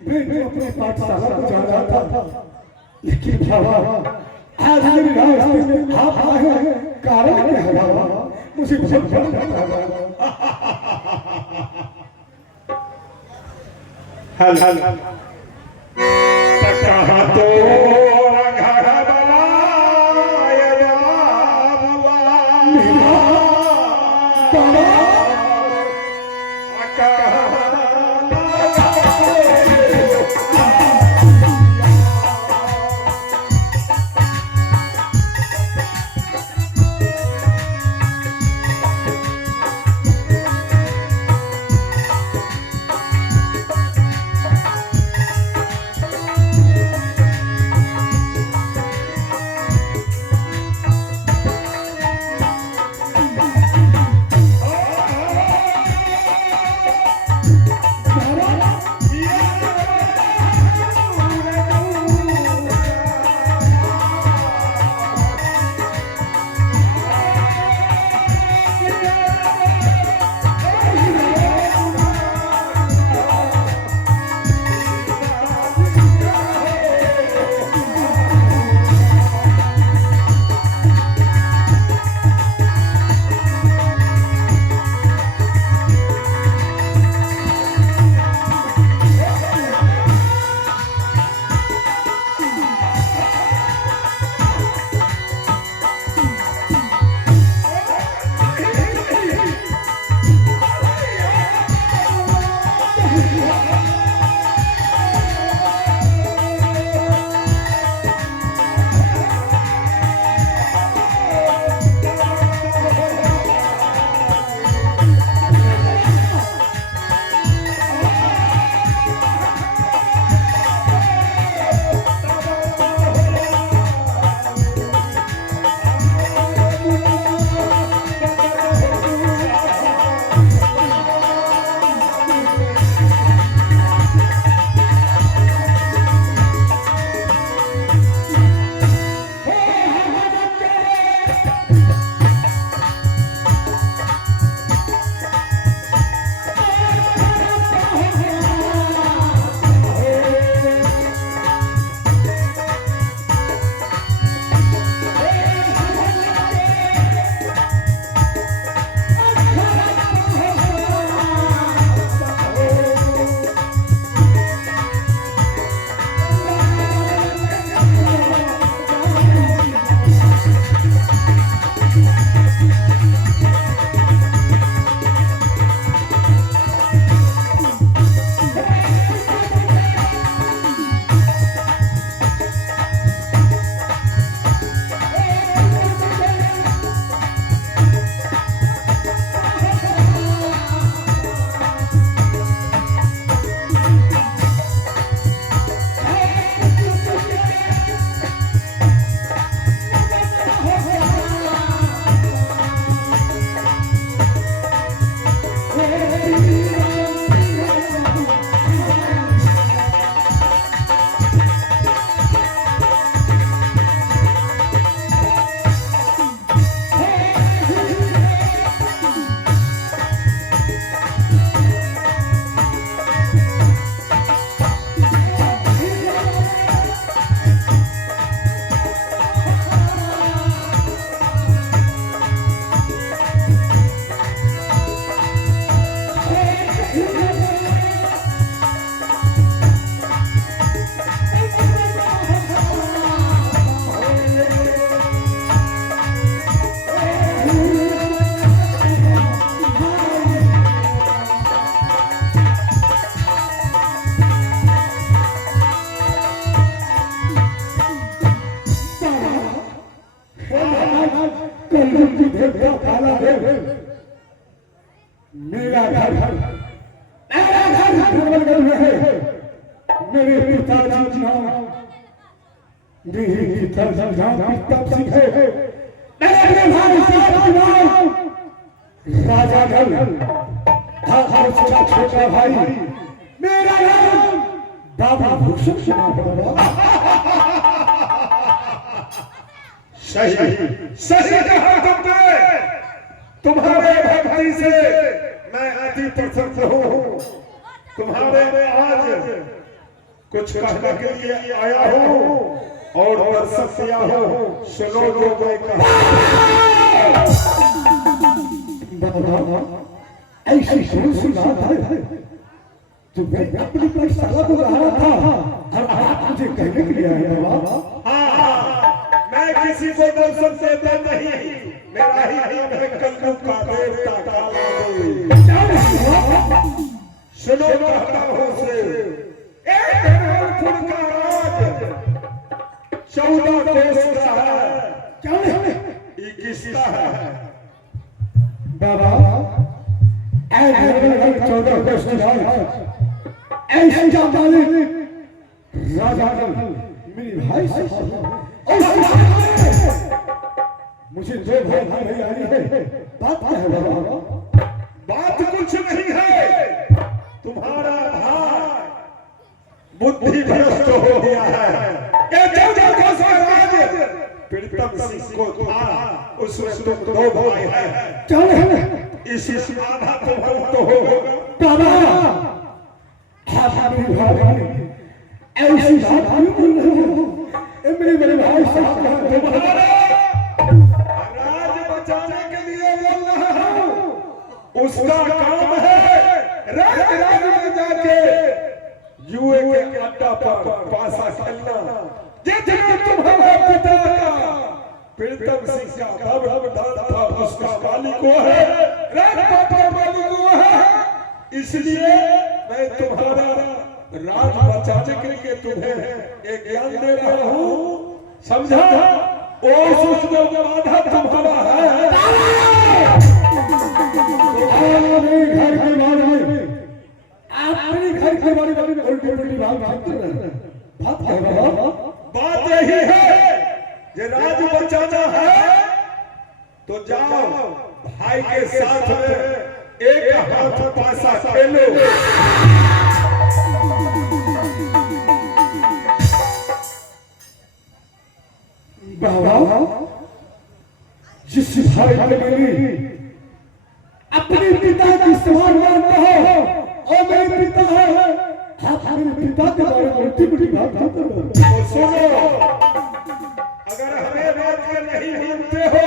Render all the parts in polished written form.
मैं तो अपने पाठशाला को जा रहा था, लेकिन क्या हुआ आज मेरी रास्ते में आप आए हैं, कारण क्या हुआ मुझे बहुत डर लगता है। हल कहाँ तो मेरा घर मेरे पिताजी नाम मेरे पिताजी नाम तब सिंह है, मेरे भाई साहब नाम राजा गल, हर उसका छोटा भाई मेरा नाम बाबा भूषण सिंह है। सही सही कहा तुमने, तुम्हारे भक्ति से मैं अति प्रसन्न हूँ। तुम्हारे आज कुछ कहने के लिए आया हो और दर्शक दिया हो, सुनो जो मैं ऐसी सी बात है जो मैं अपनी पाठशाला को रहा था और आप मुझे कहने के लिए आए बाबा। हाँ, मैं किसी को दर्शन देता नहीं, मेरा ही नाम है कल्लू का देवता काला देव। सुनो कहता हूँ से एक धर्मपुर का राज 14 देश का है, 21 का है बाबा। ऐसे 14 देश का ऐसे राजा मेरे भाई से मुझे दो भाई भाई है, बात क्या है बाबा? बात कुछ नहीं है, तुम्हारा भाई बुद्धि भ्रष्ट हो गया है। ये 14 देश का राज प्रीतम सिंह को था, उसमें तुम 2 भाई हैं, चलो इसी आधा तुम्हारा तो होगा बाबा। आप मेरे भाई ऐसी बात क्यों बोल रहे हो? मेरे बड़े भाई साहब तुम्हारा राज बचाने के लिए बोल रहा हूँ। उसका काम है राज में जाके जुए के अड्डा पर पासा खेलना। जितना तुम्हारा पिता का प्रीतम सिंह का धर्म था, उसका मालिक वो है, राजपाट का मालिक वो है। इसलिए मैं तुम्हारा राज बचाने के लिए तुम्हें एक ज्ञान दे रहा हूँ, समझा? ओ सोचने का आधा तुम्हारा है। घर के बारे में अपने घर के बारे में उल्टी बात कर रहे हैं। बात क्या है बाबा? बात यही है कि राज बचाना है तो जाओ भाई के साथ में एक हाथ पासा खेलो। बाबा जिस भाई ने मेरी अपने पिता की समान मानता हो और मेरे पिता है, आप मेरे पिता के बारे में उल्टी बात कर रहे हो। तो सुनो, अगर हमें बात के नहीं मानते हो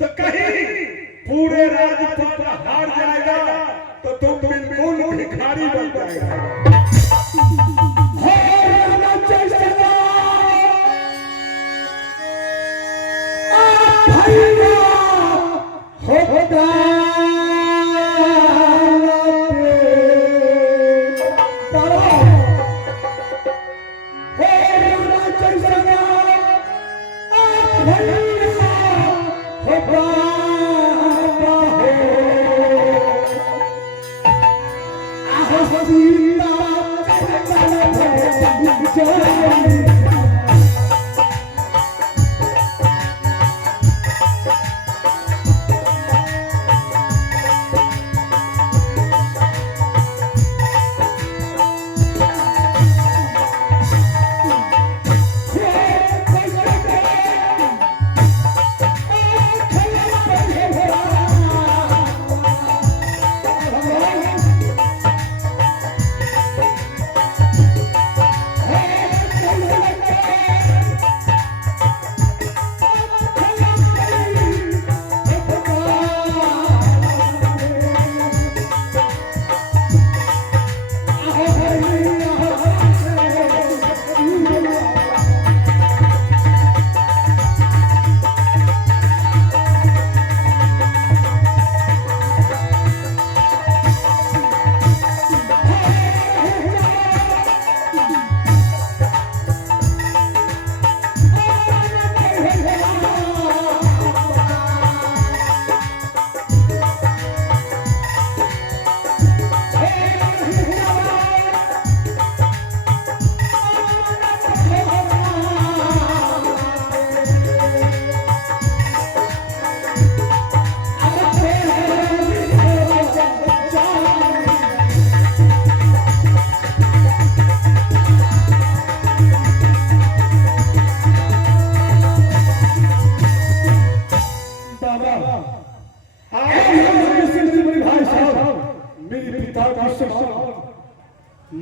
तो कहीं पूरे राजपाट हार जाएगा तो तुम बिल्कुल भिखारी बन जाएगा।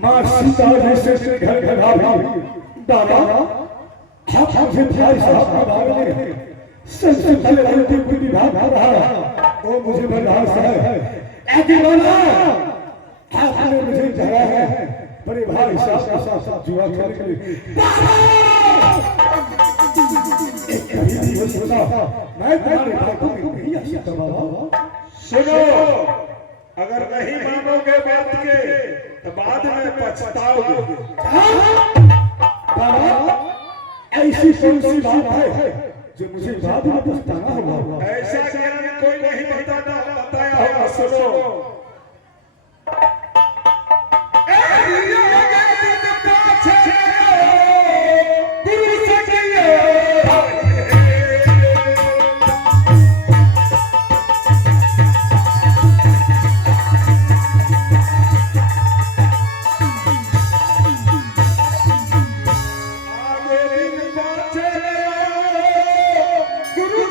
माँ सीता जैसे घर घर भाभी बाबा आप मुझे भाई साहब के बारे में सबसे पहले गलती पूरी बात कर रहा वो मुझे बर्दाश्त है लेकिन बाबा आपने मुझे कहा है बड़े भाई साहब के साथ जुआ खेलने के लिए कभी नहीं हो सकता मैं तुम्हारे बातों को नहीं आ सकता बाबा सुनो अगर नहीं मानोगे बात के तो बाद में पछताओगे बाबा ऐसी कौन सी बात है जो मुझे बाद में पछताना होगा ऐसा ज्ञान कोई नहीं बताया होगा सुनो गुरु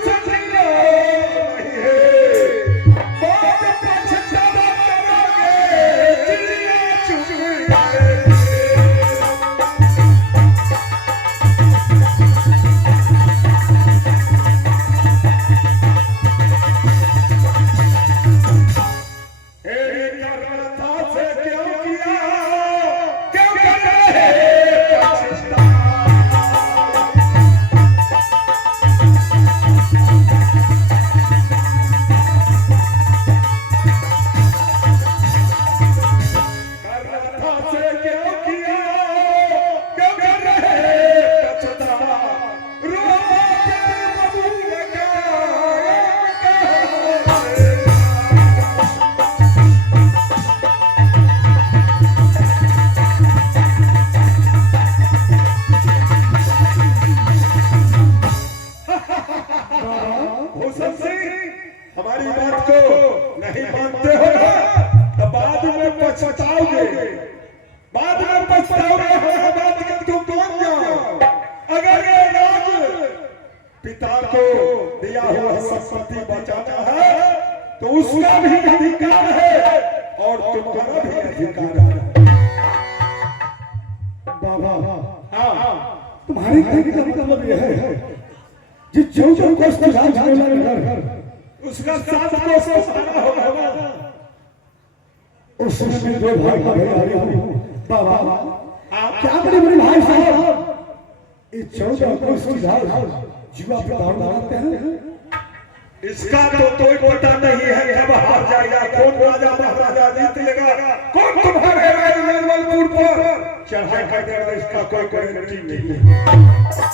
से हमारी बात को नहीं मानते हो ना तो बाद में पछताओगे बाद में पछताओगे बात के तुम मान जाओ अगर ये राज पिता को दिया हुआ संपत्ति बचाना है तो उसका भी अधिकार है और तुम्हारा भी अधिकार है बाबा हाँ तुम्हारे कहने का मतलब यह है जिस जो कष्ट राज में घर उसका साथ को सहारा होगा उस समय दो भाई का भैया हूँ बाबा क्या बड़े बड़े भाई साहब इस 14 कोस की राज जीवा पे दाव लगाते हैं इसका तो कोई पता नहीं है कब हार जाएगा कौन राजा महाराजा जीत लेगा कौन तुम्हारे निर्मलपुर पर चढ़ाई कर देगा इसका कोई गारंटी नहीं है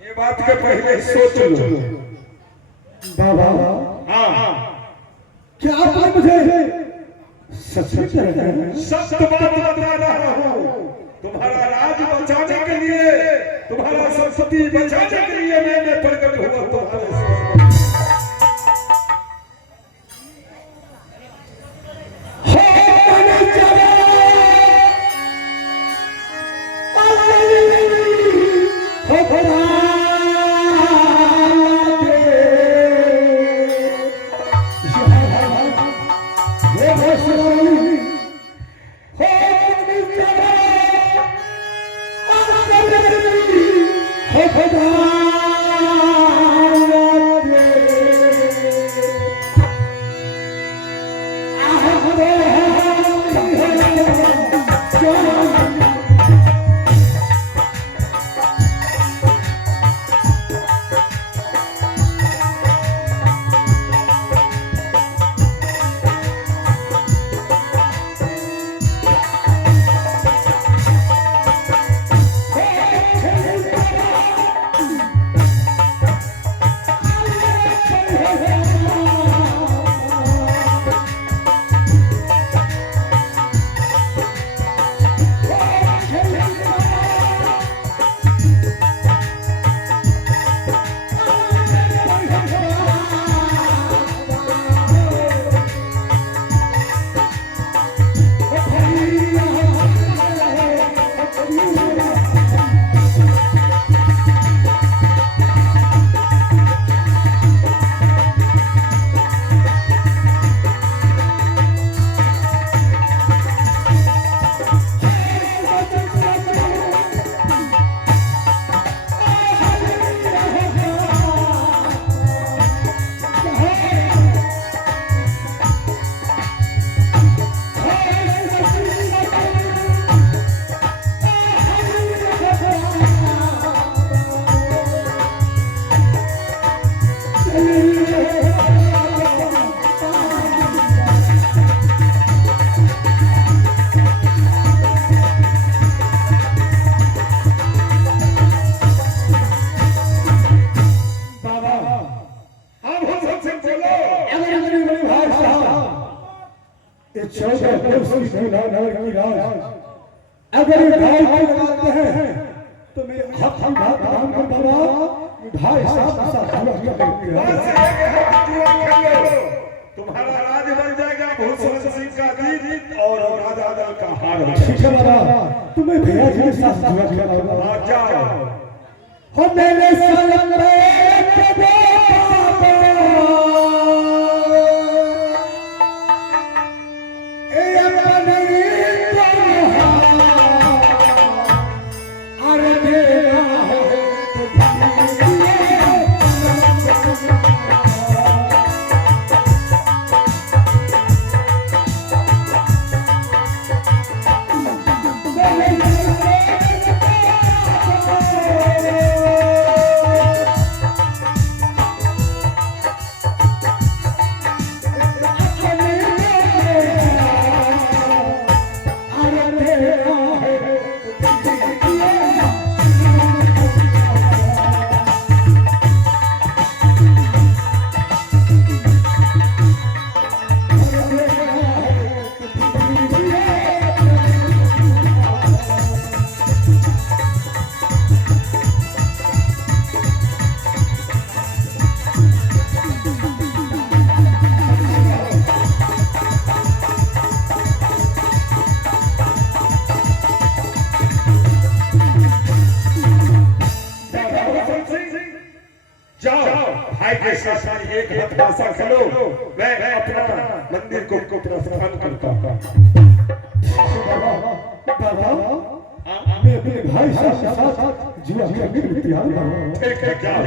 ये बात के पहले सोच लो बाबा हाँ क्या आप मुझे सच सच कह रहे हैं सत्य बात बता रहा हूँ तुम्हारा राज बचाने के लिए तुम्हारा संपत्ति बचाने के लिए मैंने प्रकट हुआ तुम्हारे सामने नगर की राज अगर ये ढाई भाई लगाते हैं तो मेरे हाथ की बात मानकर बाबा ढाई साहब के साथ जुआ खेलेंगे। बस एक हाथ जुआ खेलो, तुम्हारा राज बन जाएगा भूषण सिंह का जीत और राजा दल का हार हो ठीक है बाबा, तुम्हें भैया जी के साथ जुआ खेलाऊंगा। जाओ। हो मेरे संग के बाबा ए अपनी अरे देना है भाई के साथ एक हाथ भाषा खेलो, मैं अपना मंदिर को प्रस्थान करता हूँ। बाबा मैं अपने भाई साहब के साथ जुआ खेलने के लिए तैयार हूँ। ठीक है, जाओ।